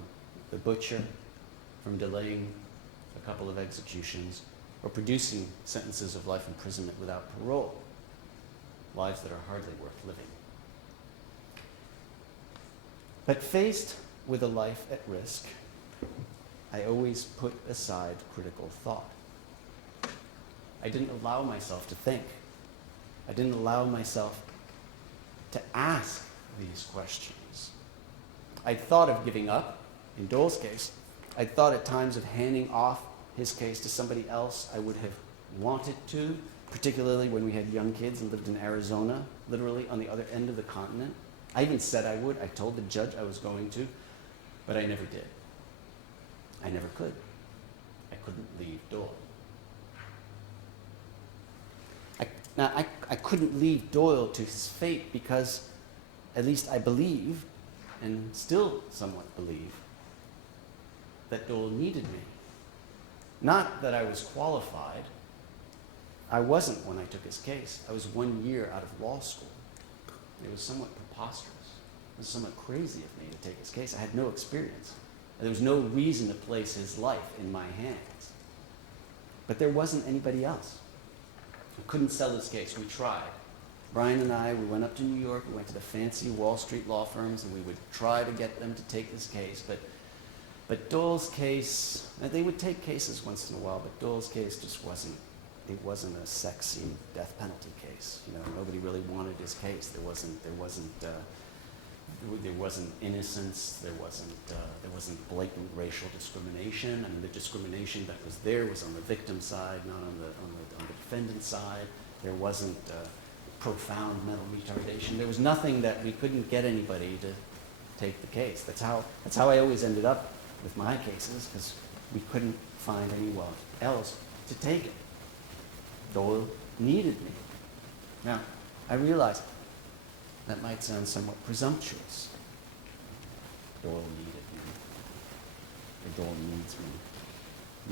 the butcher, from delaying a couple of executions, or producing sentences of life imprisonment without parole, lives that are hardly worth living. But faced with a life at risk, I always put aside critical thought. I didn't allow myself to think. I didn't allow myself to ask these questions. I'd thought of giving up, in Dole's case. I'd thought at times of handing off his case to somebody else I would have wanted to, particularly when we had young kids and lived in Arizona, literally on the other end of the continent. I even said I would. I told the judge I was going to, but I never did. I never could. I couldn't leave Dole. I couldn't leave Doyle to his fate because, at least I believe, and still somewhat believe, that Dole needed me Not that I was qualified. I wasn't when I took his case. I was 1 year out of law school. It was somewhat preposterous. It was somewhat crazy of me to take his case. I had no experience. There was no reason to place his life in my hands. But there wasn't anybody else. We couldn't sell his case. We tried. Brian and I, we went up to New York. We went to the fancy Wall Street law firms, and we would try to get them to take his case. But Doyle's case, they would take cases once in a while, but Doyle's case just wasn't a sexy death penalty case. You know, nobody really wanted his case. There wasn't innocence. There wasn't blatant racial discrimination. I mean, the discrimination that was there was on the victim side, not on the defendant's side. There wasn't profound mental retardation. There was nothing that we couldn't get anybody to take the case. That's how I always ended up with my cases, because we couldn't find anyone else to take it. Doyle needed me. Now, I realize that might sound somewhat presumptuous. Doyle needed me. Or Doyle needs me.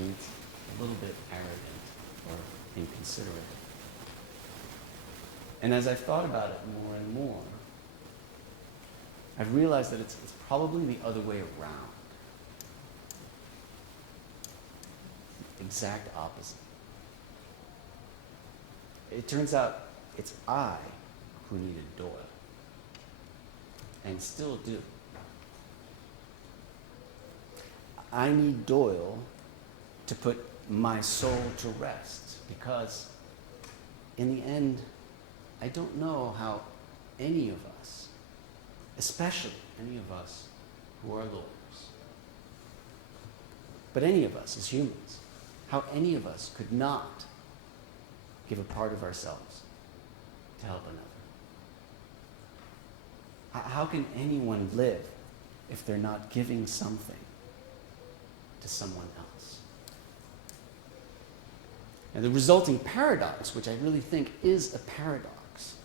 Needs a little bit arrogant or inconsiderate. And as I've thought about it more and more, I've realized that it's probably the other way around. Exact opposite. It turns out it's I who needed Doyle, and still do. I need Doyle to put my soul to rest, because in the end, I don't know how any of us, especially any of us who are lawyers, but any of us as humans, how any of us could not give a part of ourselves to help another. How can anyone live if they're not giving something to someone else? And the resulting paradox, which I really think is a paradox,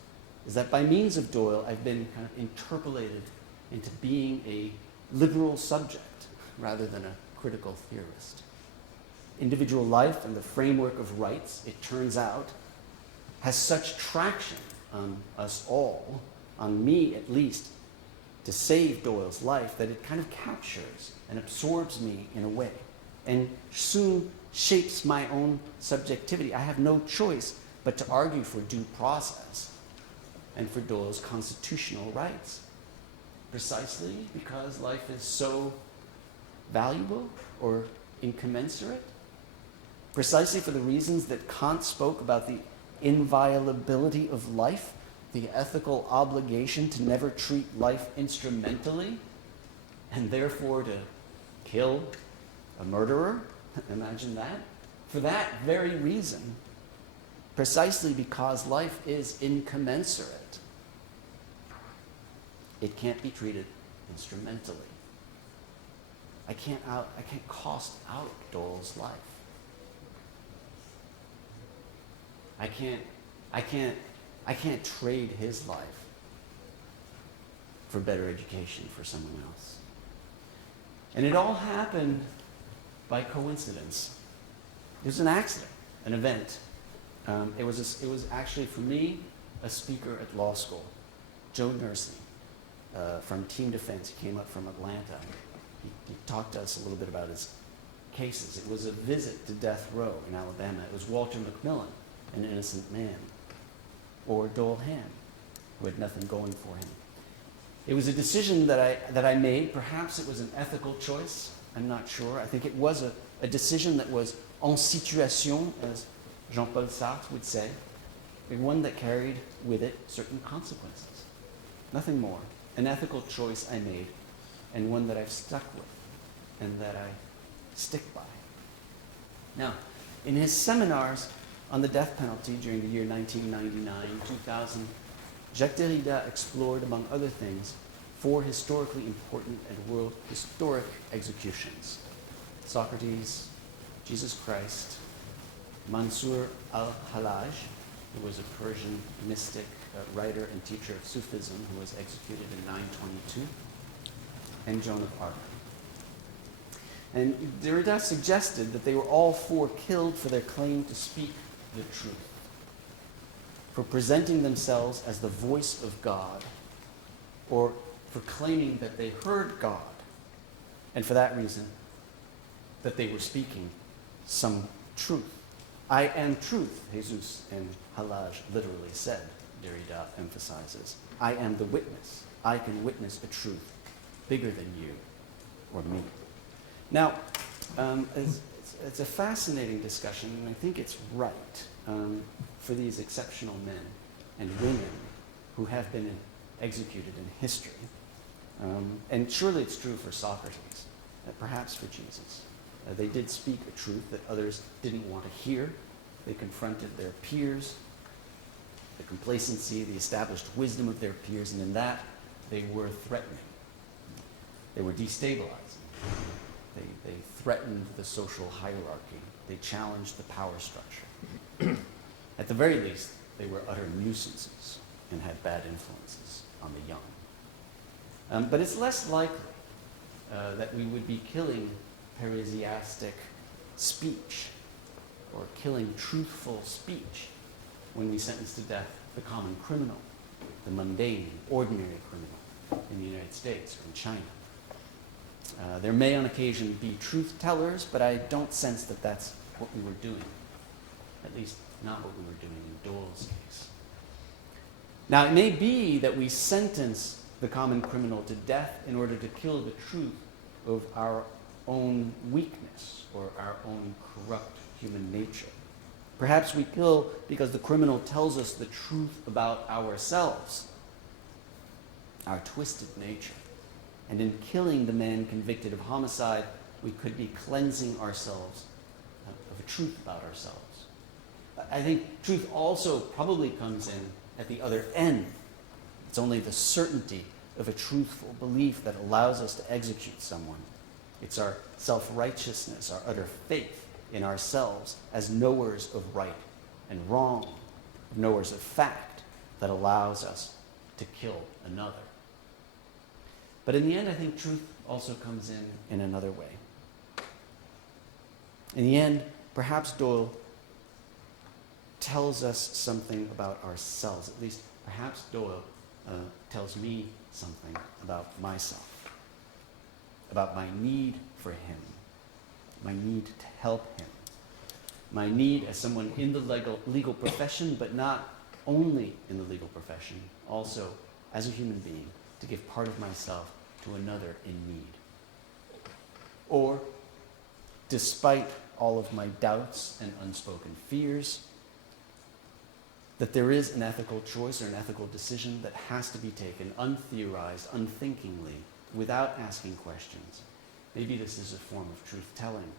is that by means of Doyle, I've been kind of interpolated into being a liberal subject rather than a critical theorist. Individual life and the framework of rights, it turns out, has such traction on us all, on me at least, to save Doyle's life, that it kind of captures and absorbs me in a way, and soon shapes my own subjectivity. I have no choice but to argue for due process and for Doyle's constitutional rights, precisely because life is so valuable or incommensurate, precisely for the reasons that Kant spoke about the inviolability of life, the ethical obligation to never treat life instrumentally, and therefore to kill a murderer. Imagine that. For that very reason, precisely because life is incommensurate, it can't be treated instrumentally. I can't cost out Doyle's life. I can't trade his life for better education for someone else. And it all happened by coincidence. It was an accident, an event. It was actually, for me, a speaker at law school, Joe Nursing, from Team Defense. He came up from Atlanta. He talked to us a little bit about his cases. It was a visit to death row in Alabama. It was Walter McMillan, an innocent man, or Doyle Ham, who had nothing going for him. It was a decision that I made. Perhaps it was an ethical choice. I'm not sure. I think it was a decision that was en situation, as Jean-Paul Sartre would say, and one that carried with it certain consequences. Nothing more. An ethical choice I made, and one that I've stuck with, and that I stick by. Now, in his seminars on the death penalty during the year 1999-2000, Jacques Derrida explored, among other things, 4 historically important and world historic executions: Socrates, Jesus Christ, Mansur al-Hallaj, who was a Persian mystic, writer and teacher of Sufism, who was executed in 922, and Joan of Arc. And Derrida suggested that they were all four killed for their claim to speak the truth, for presenting themselves as the voice of God, or for claiming that they heard God, and for that reason, that they were speaking some truth. I am truth, Jesus and Hallaj literally said, Derrida emphasizes. I am the witness. I can witness a truth bigger than you or me. Now, it's a fascinating discussion, and I think it's right for these exceptional men and women who have been executed in history. And surely it's true for Socrates, perhaps for Jesus. They did speak a truth that others didn't want to hear. They confronted their peers, the complacency, the established wisdom of their peers, and in that they were threatening. They were destabilizing. They threatened the social hierarchy. They challenged the power structure. At the very least, they were utter nuisances and had bad influences on the young. But it's less likely that we would be killing parrhesiastic speech or killing truthful speech when we sentence to death the common criminal, the mundane, ordinary criminal in the United States or in China. There may on occasion be truth tellers, but I don't sense that that's what we were doing. At least not what we were doing in Doyle's case. Now, it may be that we sentence the common criminal to death in order to kill the truth of our own weakness or our own corrupt human nature. Perhaps we kill because the criminal tells us the truth about ourselves, our twisted nature. And in killing the man convicted of homicide, we could be cleansing ourselves of a truth about ourselves. I think truth also probably comes in at the other end. It's only the certainty of a truthful belief that allows us to execute someone. It's our self-righteousness, our utter faith in ourselves as knowers of right and wrong, knowers of fact, that allows us to kill another. But in the end, I think truth also comes in another way. In the end, perhaps Doyle tells us something about ourselves. At least, perhaps Doyle tells me something about myself, about my need for him, my need to help him, my need as someone in the legal profession, but not only in the legal profession, also as a human being, to give part of myself to another in need. Or, despite all of my doubts and unspoken fears, that there is an ethical choice or an ethical decision that has to be taken untheorized, unthinkingly, without asking questions. Maybe this is a form of truth-telling,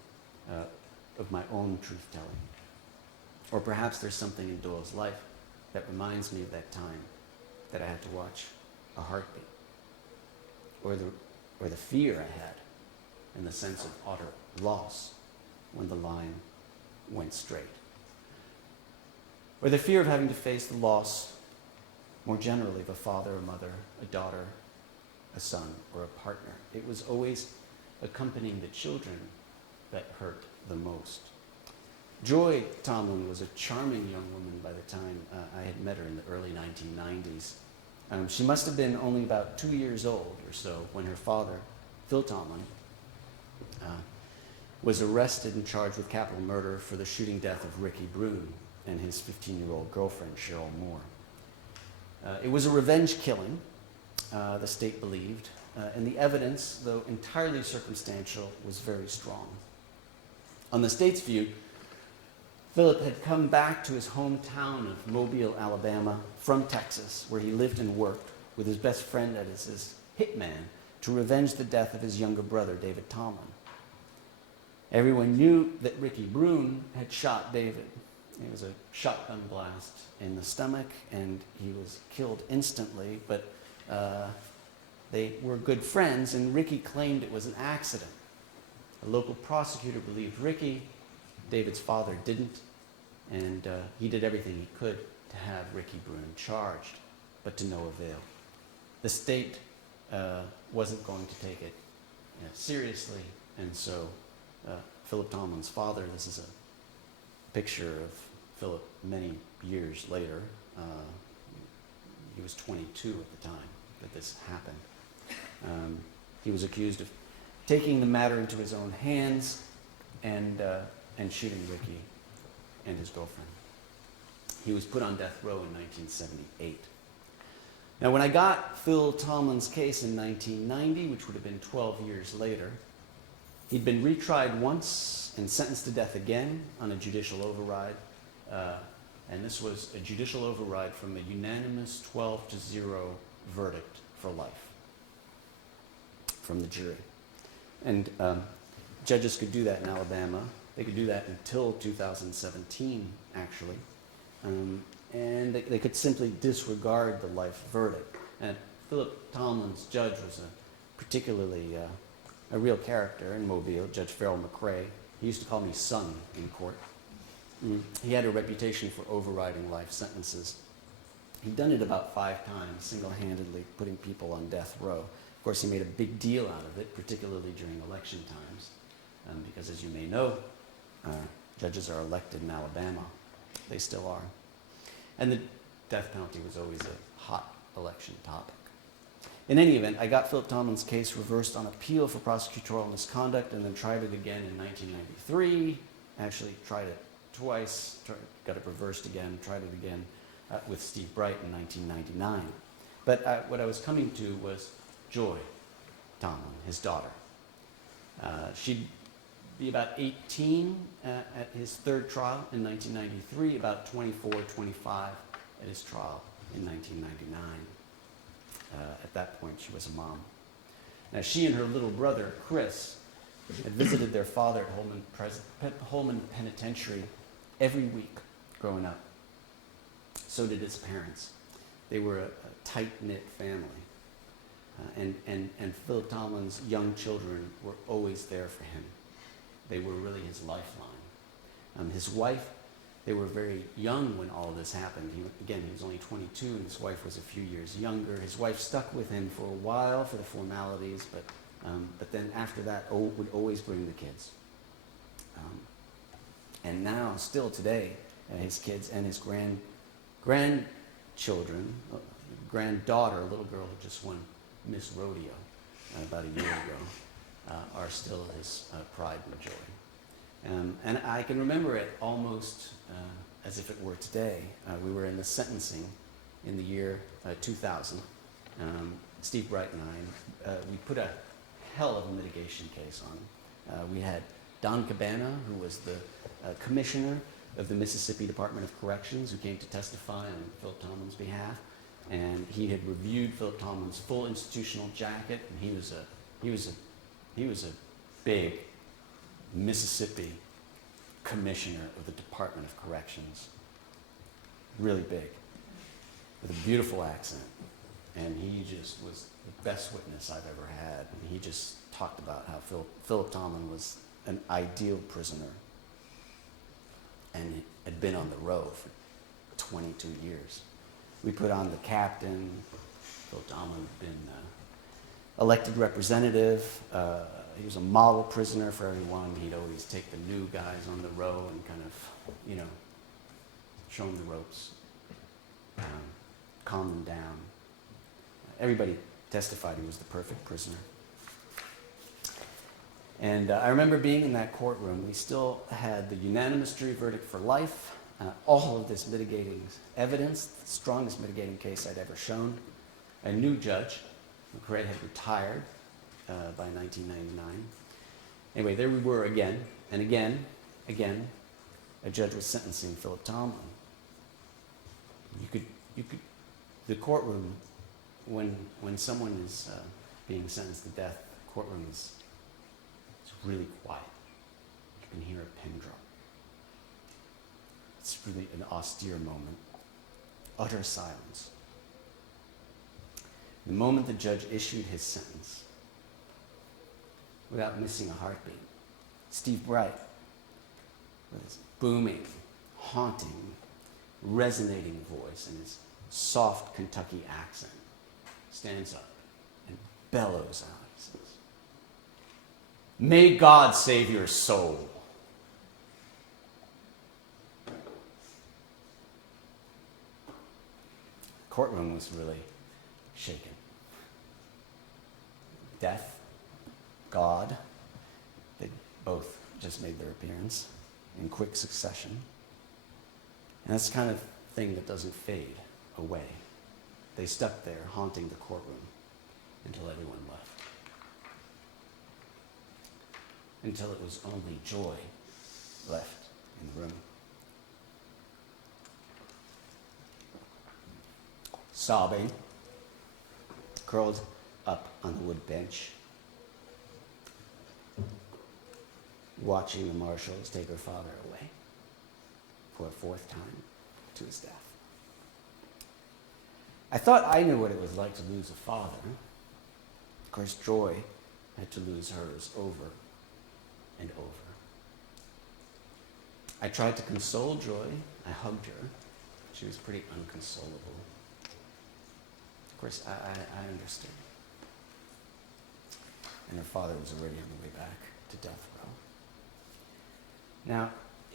of my own truth-telling. Or perhaps there's something in Doyle's life that reminds me of that time that I had to watch a heartbeat. Or the fear I had and the sense of utter loss when the line went straight. Or the fear of having to face the loss, more generally, of a father, a mother, a daughter, a son, or a partner. It was always accompanying the children that hurt the most. Joy Tomlin was a charming young woman by the time I had met her in the early 1990s. She must have been only about 2 years old or so when her father, Phil Tomlin, was arrested and charged with capital murder for the shooting death of Ricky Brune and his 15-year-old girlfriend, Cheryl Moore. It was a revenge killing, the state believed, and the evidence, though entirely circumstantial, was very strong. On the state's view, Philip had come back to his hometown of Mobile, Alabama, from Texas, where he lived and worked with his best friend as his hitman to revenge the death of his younger brother, David Tomlin. Everyone knew that Ricky Brune had shot David. It was a shotgun blast in the stomach, and he was killed instantly, but they were good friends, and Ricky claimed it was an accident. A local prosecutor believed Ricky. David's father didn't, and he did everything he could to have Ricky Brune charged, but to no avail. The state wasn't going to take it seriously, and so Philip Tomlin's father. This is a picture of Philip many years later. He was 22 at the time that this happened. He was accused of taking the matter into his own hands and shooting Ricky and his girlfriend. He was put on death row in 1978. Now, when I got Phil Tomlin's case in 1990, which would have been 12 years later, he'd been retried once and sentenced to death again on a judicial override. And this was a judicial override from a unanimous 12-0 verdict for life from the jury. And judges could do that in Alabama. They could do that until 2017, actually. And they could simply disregard the life verdict. And Philip Tomlin's judge was particularly a real character in Mobile, Judge Farrell McRae. He used to call me son in court. He had a reputation for overriding life sentences. He'd done it about 5 times, single-handedly putting people on death row. Of course, he made a big deal out of it, particularly during election times, because as you may know, judges are elected in Alabama. They still are. And the death penalty was always a hot election topic. In any event, I got Philip Tomlin's case reversed on appeal for prosecutorial misconduct and then tried it again in 1993. Actually tried it twice, got it reversed again, tried it again with Steve Bright in 1999. But what I was coming to was Joy Tomlin, his daughter. She'd be about 18 at his third trial in 1993, about 24, 25 at his trial in 1999. At that point, she was a mom. Now, she and her little brother, Chris, had visited their father at Holman Penitentiary every week growing up. So did his parents. They were a tight-knit family. And Philip Tomlin's young children were always there for him. They were really his lifeline. His wife, they were very young when all of this happened. He was only 22, and his wife was a few years younger. His wife stuck with him for a while for the formalities, but then after that, would always bring the kids. And now, still today, his kids and his grandchildren, granddaughter, a little girl who just won Miss Rodeo about a year ago, are still his pride and joy. And I can remember it almost as if it were today. We were in the sentencing in the year 2000. Steve Bright and I, we put a hell of a mitigation case on. We had Don Cabana, who was the commissioner of the Mississippi Department of Corrections, who came to testify on Philip Tomlin's behalf. And he had reviewed Philip Tomlin's full institutional jacket, and he was a big Mississippi commissioner of the Department of Corrections. Really big, with a beautiful accent. And he just was the best witness I've ever had. And he just talked about how Philip Tomlin was an ideal prisoner and had been on the row for 22 years. We put on the captain. Philip Tomlin had been elected representative. He was a model prisoner for everyone. He'd always take the new guys on the row and kind of, show them the ropes, calm them down. Everybody testified he was the perfect prisoner. And I remember being in that courtroom. We still had the unanimous jury verdict for life, all of this mitigating evidence, the strongest mitigating case I'd ever shown. A new judge, McRae, had retired by 1999. Anyway, there we were again, and again, a judge was sentencing Philip Tomlin. The courtroom, when someone is being sentenced to death, the courtroom is really quiet. You can hear a pin drop. It's really an austere moment. Utter silence. The moment the judge issued his sentence, without missing a heartbeat, Steve Bright, with his booming, haunting, resonating voice and his soft Kentucky accent, stands up and bellows out. He says, May God save your soul. The courtroom was really shaken. Death, God, they both just made their appearance in quick succession. And that's the kind of thing that doesn't fade away. They stuck there, haunting the courtroom, until everyone left. Until it was only Joy left in the room. Sobbing, curled up on the wood bench, watching the marshals take her father away for a fourth time to his death. I thought I knew what it was like to lose a father. Of course, Joy had to lose hers over and over. I tried to console Joy. I hugged her. She was pretty unconsolable. Of course, I understood. And her father was already on the way back to death row. Now,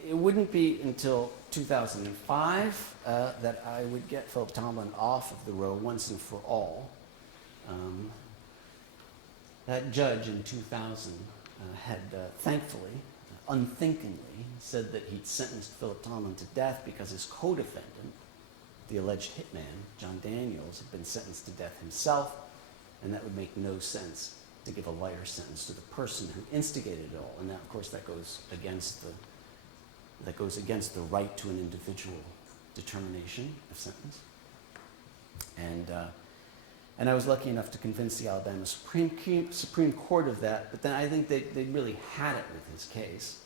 it wouldn't be until 2005 that I would get Philip Tomlin off of the row once and for all. That judge in 2000 had thankfully, unthinkingly, said that he'd sentenced Philip Tomlin to death because his co-defendant, the alleged hitman, John Daniels, had been sentenced to death himself, and that would make no sense to give a lighter sentence to the person who instigated it all. And that, of course, that goes against the right to an individual determination of sentence. And I was lucky enough to convince the Alabama Supreme Court of that, but then I think they really had it with his case.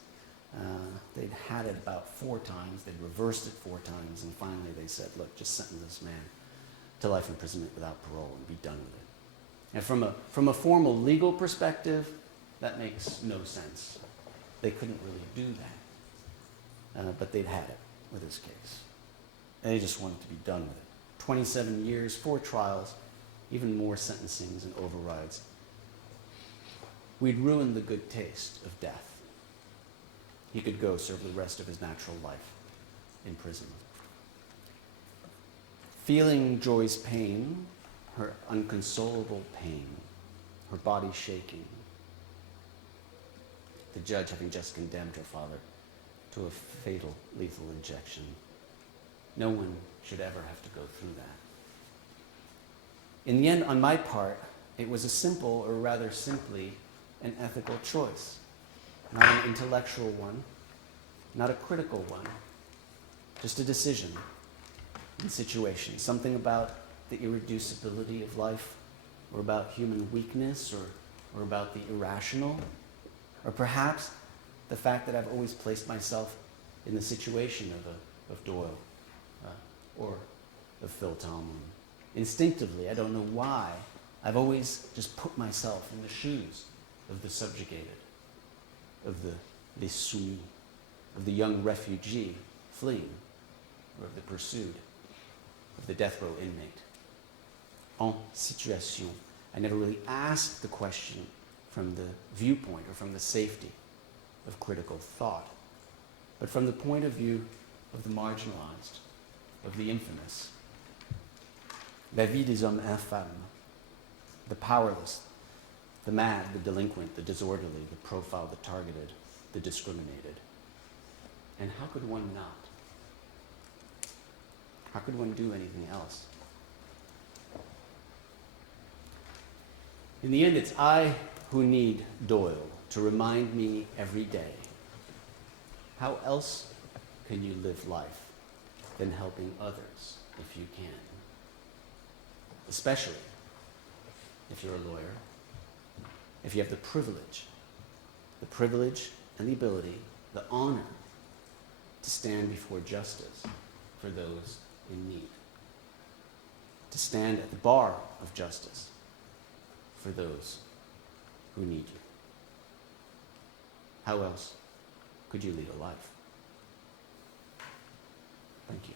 They'd had it about 4 times, they'd reversed it 4 times, and finally they said, look, just sentence this man to life imprisonment without parole and be done with it. And from a formal legal perspective, that makes no sense. They couldn't really do that. But they'd had it with his case. And they just wanted to be done with it. 27 years, 4 trials, even more sentencings and overrides. We'd ruined the good taste of death. He could go serve the rest of his natural life in prison. Feeling Joy's pain, her unconsolable pain, her body shaking, the judge having just condemned her father to a fatal lethal injection. No one should ever have to go through that. In the end, on my part, it was a simple, or rather simply, an ethical choice. Not an intellectual one, not a critical one, just a decision and situation. Something about the irreducibility of life, or about human weakness, or about the irrational, or perhaps the fact that I've always placed myself in the situation of Doyle or of Phil Tomlin. Instinctively, I don't know why, I've always just put myself in the shoes of the subjugated, of the les soumis, of the young refugee fleeing, or of the pursued, of the death row inmate. En situation. I never really asked the question from the viewpoint or from the safety of critical thought, but from the point of view of the marginalized, of the infamous. La vie des hommes infâmes, the powerless, the mad, the delinquent, the disorderly, the profiled, the targeted, the discriminated. And how could one not? How could one do anything else? In the end, it's I who need Doyle to remind me every day. How else can you live life than helping others if you can? Especially if you're a lawyer, if you have the privilege and the ability, the honor to stand before justice for those in need, to stand at the bar of justice for those who need you. How else could you lead a life? Thank you.